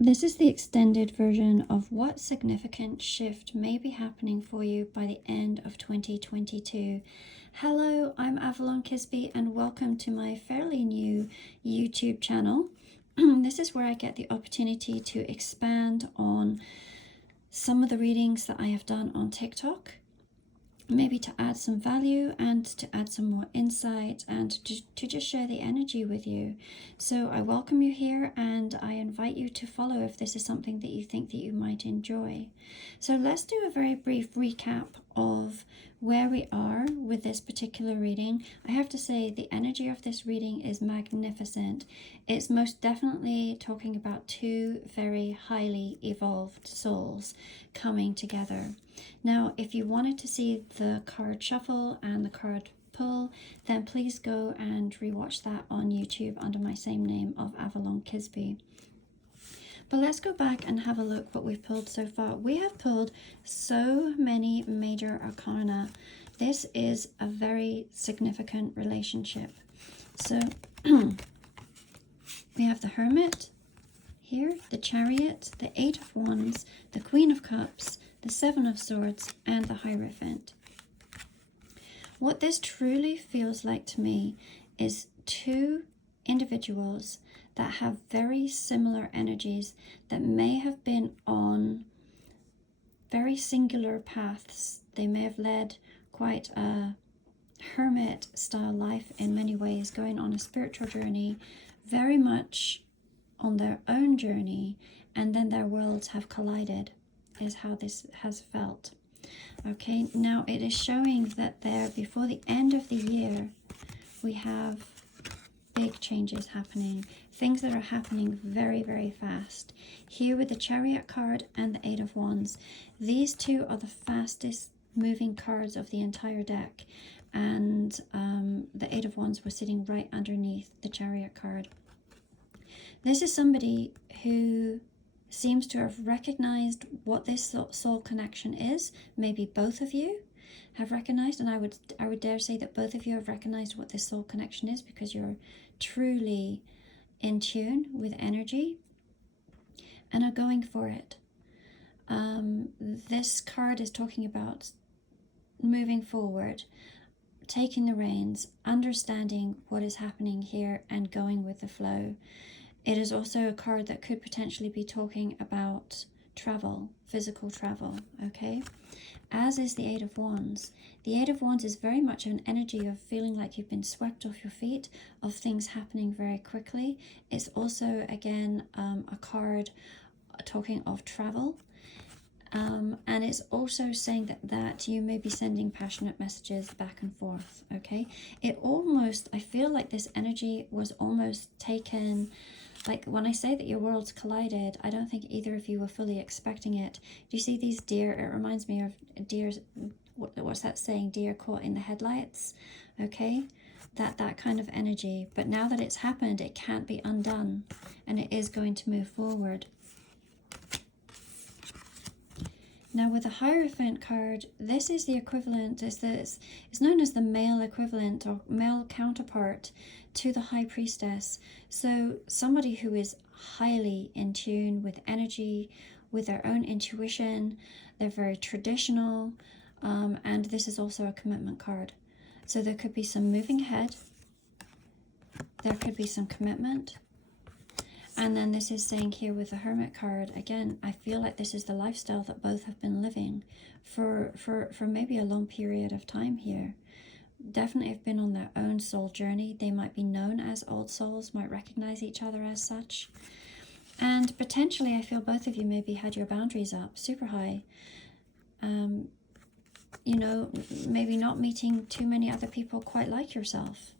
This is the extended version of what significant shift may be happening for you by the end of 2022. Hello, I'm Avalon Kisby and welcome to my fairly new YouTube channel. This is where I get the opportunity to expand on some of the readings that I have done on TikTok, maybe to add some value and to add some more insight and to just share the energy with you. So I welcome you here and I invite you to follow if this is something that you think that you might enjoy. So let's do a very brief recap of where we are with this particular reading. I have to say the energy of this reading is magnificent. It's most definitely talking about two very highly evolved souls coming together. Now, if you wanted to see the card shuffle and the card pull, then please go and rewatch that on YouTube under my same name of Avalon Kisby. But let's go back and have a look what we've pulled so far. We have pulled so many major arcana. This is a very significant relationship. So we have the Hermit here, the Chariot, the Eight of Wands, the Queen of Cups, the Seven of Swords, and the Hierophant. What this truly feels like to me is two individuals that have very similar energies that may have been on very singular paths. They may have led quite a hermit style life in many ways, going on a spiritual journey, very much on their own journey, and then their worlds have collided, is how this has felt. Okay, now it is showing that there, before the end of the year, we have big changes happening, things that are happening very, very fast. Here with the Chariot card and the Eight of Wands, these two are the fastest moving cards of the entire deck, and the Eight of Wands was sitting right underneath the Chariot card. This is somebody who seems to have recognized what this soul connection is. Maybe both of you have recognized, and I would dare say that both of you have recognized what this soul connection is, because you're truly in tune with energy and are going for it. This card is talking about moving forward, taking the reins, understanding what is happening here and going with the flow. It is also a card that could potentially be talking about travel, physical travel, okay? As is the Eight of Wands. The Eight of Wands is very much an energy of feeling like you've been swept off your feet, of things happening very quickly. It's also, again, a card talking of travel. And it's also saying that you may be sending passionate messages back and forth, okay? It almost, I feel like this energy was almost taken, like when I say that your worlds collided, I don't think either of you were fully expecting it. Do you see these deer? It reminds me of deers, what's that saying? Deer caught in the headlights, okay? That kind of energy. But now that it's happened, it can't be undone, and it is going to move forward. Now with the Hierophant card, this is the equivalent, it's known as the male equivalent or male counterpart to the High Priestess. So somebody who is highly in tune with energy, with their own intuition, they're very traditional, and this is also a commitment card. So there could be some moving ahead, there could be some commitment. And then this is saying here with the Hermit card, again, I feel like this is the lifestyle that both have been living for maybe a long period of time here. Definitely have been on their own soul journey. They might be known as old souls, might recognize each other as such. And potentially, I feel both of you maybe had your boundaries up super high. You know, maybe not meeting too many other people quite like yourself.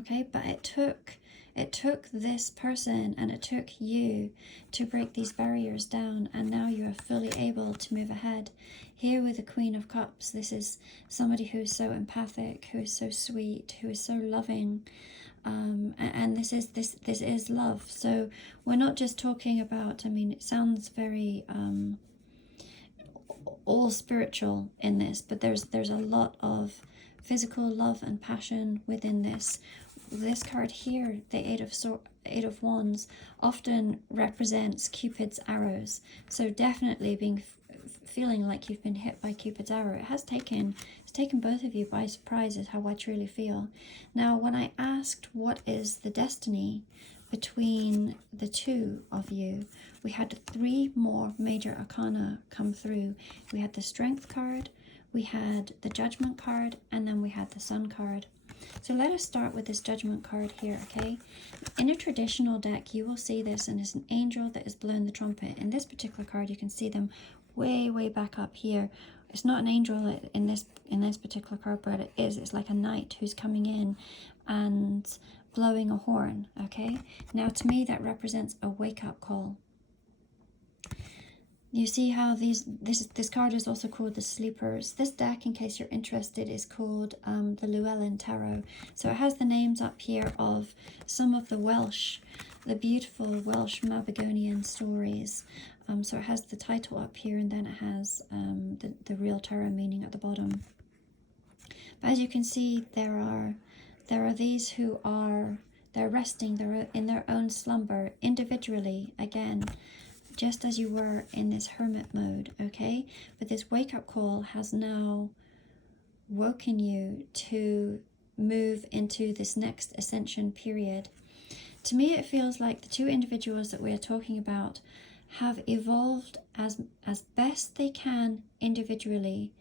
Okay, but it took this person and it took you to break these barriers down, and now you are fully able to move ahead. Here with the Queen of Cups, this is somebody who is so empathic, who is so sweet, who is so loving, and this is love. So we're not just talking about, I mean, it sounds very all spiritual in this, but there's a lot of physical love and passion within this. This card here, the Eight of Wands often represents Cupid's arrows. So definitely feeling like you've been hit by Cupid's arrow. It's taken both of you by surprise, is how I truly feel. Now, when I asked what is the destiny between the two of you, we had 3 more major arcana come through. We had the Strength card, we had the Judgment card, and then we had the Sun card. So let us start with this Judgment card here, okay? In a traditional deck, you will see this, and it's an angel that is blowing the trumpet. In this particular card, you can see them way back up here. It's not an angel in this particular card, but it is. It's like a knight who's coming in and blowing a horn, okay? Now, to me, that represents a wake-up call. You see how this card is also called the Sleepers. This deck, in case you're interested, is called the Llewellyn Tarot. So it has the names up here of some of the beautiful Welsh Mabygonian stories. So it has the title up here, and then it has the real tarot meaning at the bottom. But as you can see, there are these who they're resting, they're in their own slumber individually, again, just as you were in this hermit mode, okay? But this wake-up call has now woken you to move into this next ascension period. To me, it feels like the 2 individuals that we are talking about have evolved as best they can individually,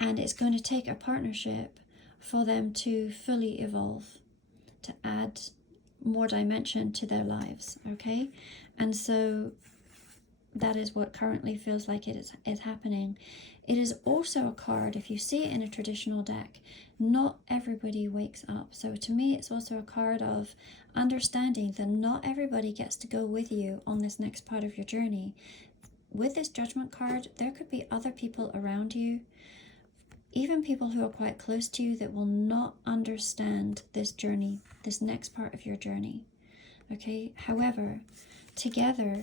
and it's going to take a partnership for them to fully evolve, to add more dimension to their lives, okay? And so that is what currently feels like it is happening. It is also a card, if you see it in a traditional deck, not everybody wakes up. So to me, it's also a card of understanding that not everybody gets to go with you on this next part of your journey. With this Judgment card, there could be other people around you, even people who are quite close to you, that will not understand this journey, this next part of your journey, okay? However, together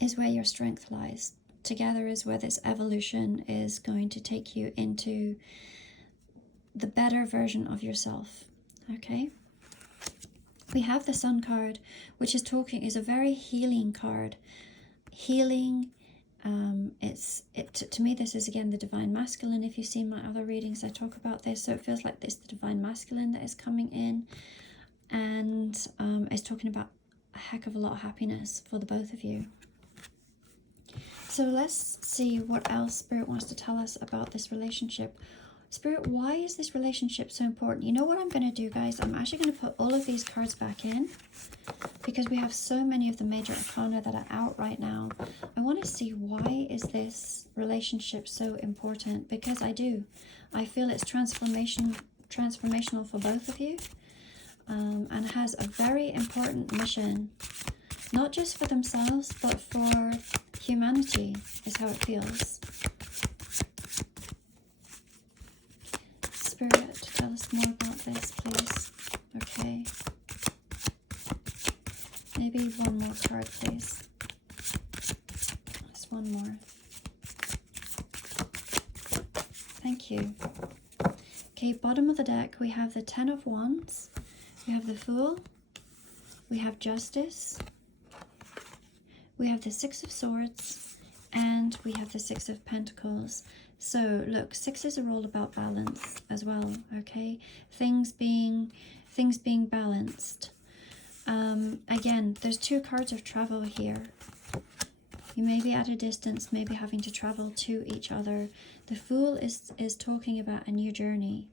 is where your strength lies. Together is where this evolution is going to take you into the better version of yourself, okay? We have the Sun card, which is a very healing card. Healing, to me, this is again the Divine Masculine. If you've seen my other readings, I talk about this. So it feels like this, the Divine Masculine that is coming in, and is talking about a heck of a lot of happiness for the both of you. So let's see what else Spirit wants to tell us about this relationship. Spirit, why is this relationship so important? You know what I'm going to do, guys? I'm actually going to put all of these cards back in, because we have so many of the major arcana that are out right now. I want to see, why is this relationship so important? Because I feel it's transformational for both of you, and it has a very important mission, not just for themselves, but for humanity, is how it feels. Spirit, tell us more about this, please. Okay. Maybe one more card, please. Just one more. Thank you. Okay, bottom of the deck, we have the Ten of Wands, we have the Fool, we have Justice, we have the Six of Swords, and we have the Six of Pentacles. So look, sixes are all about balance as well, okay? Things being balanced. Again, there's 2 cards of travel here. You may be at a distance, maybe having to travel to each other. The Fool is talking about a new journey,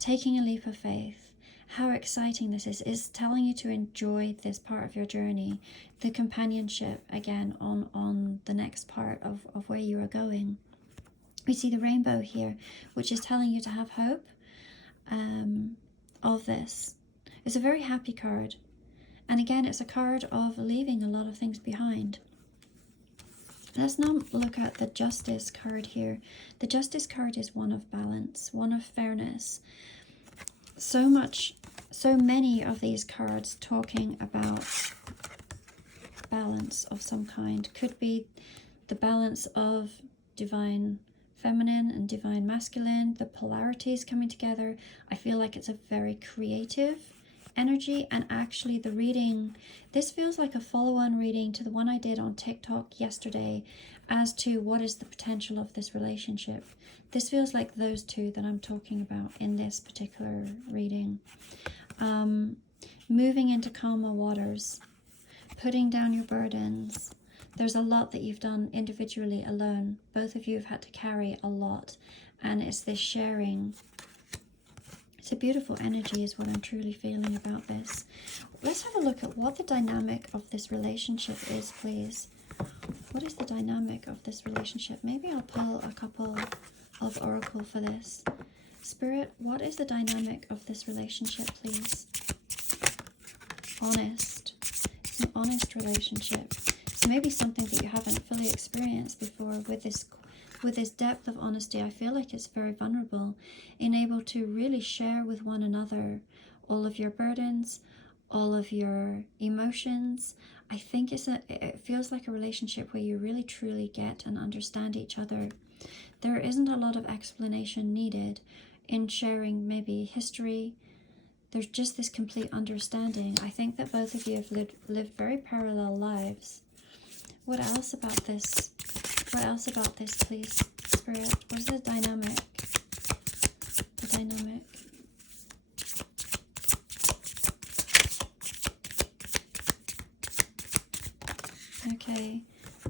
taking a leap of faith. How exciting this is telling you to enjoy this part of your journey. The companionship, again, on the next part of where you are going. We see the rainbow here, which is telling you to have hope of this. It's a very happy card. And again, it's a card of leaving a lot of things behind. Let's now look at the Justice card here. The Justice card is one of balance, one of fairness. So many of these cards talking about balance of some kind. Could be the balance of divine feminine and divine masculine, the polarities coming together. I feel like it's a very creative energy, and actually the reading, this feels like a follow-on reading to the one I did on TikTok yesterday as to what is the potential of this relationship. This feels like those two that I'm talking about in this particular reading. Moving into calmer waters, putting down your burdens. There's a lot that you've done individually alone. Both of you have had to carry a lot, and it's this sharing. It's a beautiful energy is what I'm truly feeling about this. Let's have a look at what the dynamic of this relationship is, please. What is the dynamic of this relationship? Maybe I'll pull a couple of oracle for this. Spirit, what is the dynamic of this relationship, please? Honest. It's an honest relationship. So maybe something that you haven't fully experienced before with this depth of honesty. I feel like it's very vulnerable in able to really share with one another all of your burdens, all of your emotions. I think it feels like a relationship where you really truly get and understand each other. There isn't a lot of explanation needed in sharing maybe history. There's just this complete understanding. I think that both of you have lived very parallel lives. What else about this? What else about this, please, Spirit? What is the dynamic? The dynamic. Okay.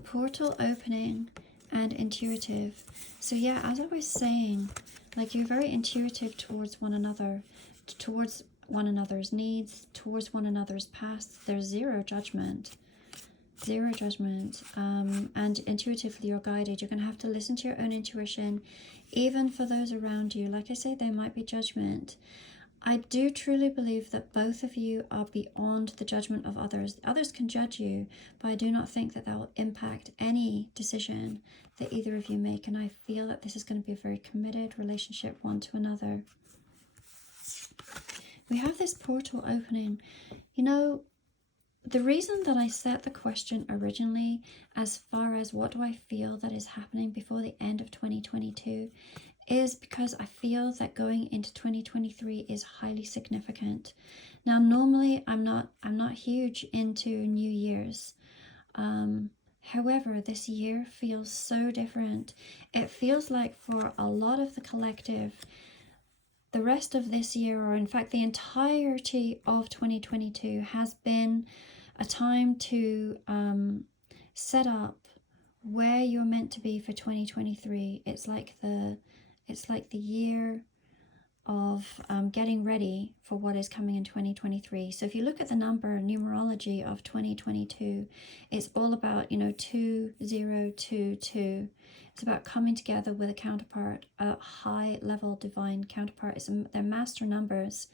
Portal opening and intuitive. So yeah, as I was saying, like you're very intuitive towards one another, towards one another's needs, towards one another's past. There's zero judgment. Zero judgment. And intuitively you're guided. You're going to have to listen to your own intuition, even for those around you. Like I say, there might be judgment. I do truly believe that both of you are beyond the judgment of others. Others can judge you, but I do not think that that will impact any decision that either of you make. And I feel that this is going to be a very committed relationship, one to another. We have this portal opening. You know, the reason that I set the question originally as far as what do I feel that is happening before the end of 2022 is because I feel that going into 2023 is highly significant. Now, normally I'm not huge into New Year's. However, this year feels so different. It feels like for a lot of the collective, the rest of this year, or in fact the entirety of 2022, has been a time to set up where you're meant to be for 2023. It's like the year of getting ready for what is coming in 2023. So if you look at the number numerology of 2022, it's all about, 2022. It's about coming together with a counterpart, a high level divine counterpart. They're master numbers.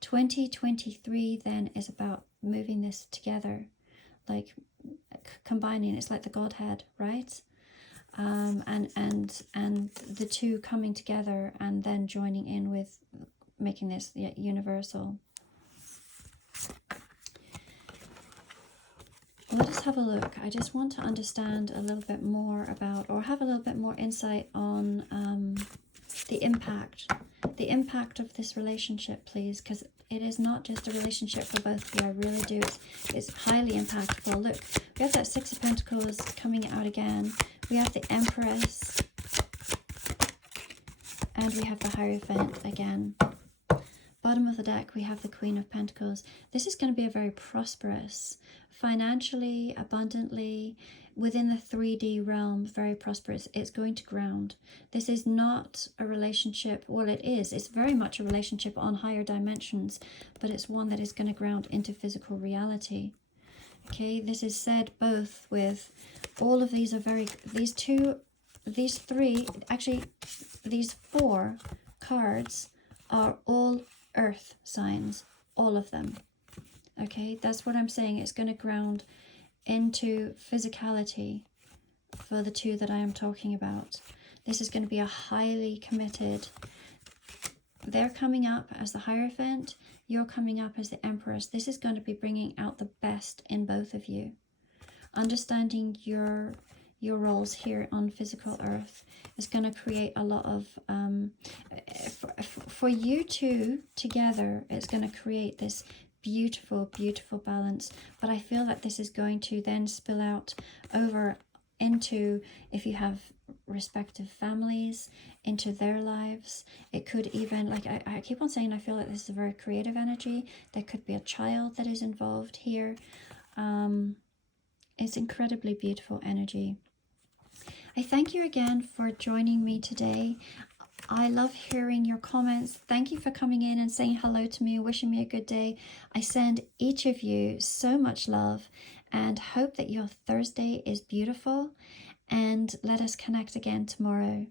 2023 then is about moving this together, like combining. It's like the Godhead, right? And the two coming together and then joining in with making this universal. Let us have a look. I just want to understand a little bit more about, or have a little bit more insight on the impact of this relationship, please, because it is not just a relationship for both of you. I really do. It's highly impactful. Look, we have that Six of Pentacles coming out again. We have the Empress. And we have the Hierophant again. Bottom of the deck, we have the Queen of Pentacles. This is going to be a very prosperous, financially, abundantly, within the 3D realm, very prosperous. It's going to ground. This is not a relationship, well it is, it's very much a relationship on higher dimensions, but it's one that is going to ground into physical reality. Okay, this is said both with all of these are very, these four cards are all earth signs, all of them. Okay, that's what I'm saying. It's going to ground into physicality for the two that I am talking about. This is going to be a highly committed. They're coming up as the Hierophant. You're coming up as the Empress. This is going to be bringing out the best in both of you. Understanding your roles here on physical earth is going to create a lot of for you two together. It's going to create this beautiful, beautiful balance. But I feel that this is going to then spill out over into, if you have respective families, into their lives. It could even, like I keep on saying, I feel like this is a very creative energy. There could be a child that is involved here. It's incredibly beautiful energy. I thank you again for joining me today. I love hearing your comments. Thank you for coming in and saying hello to me, wishing me a good day. I send each of you so much love and hope that your Thursday is beautiful. And let us connect again tomorrow.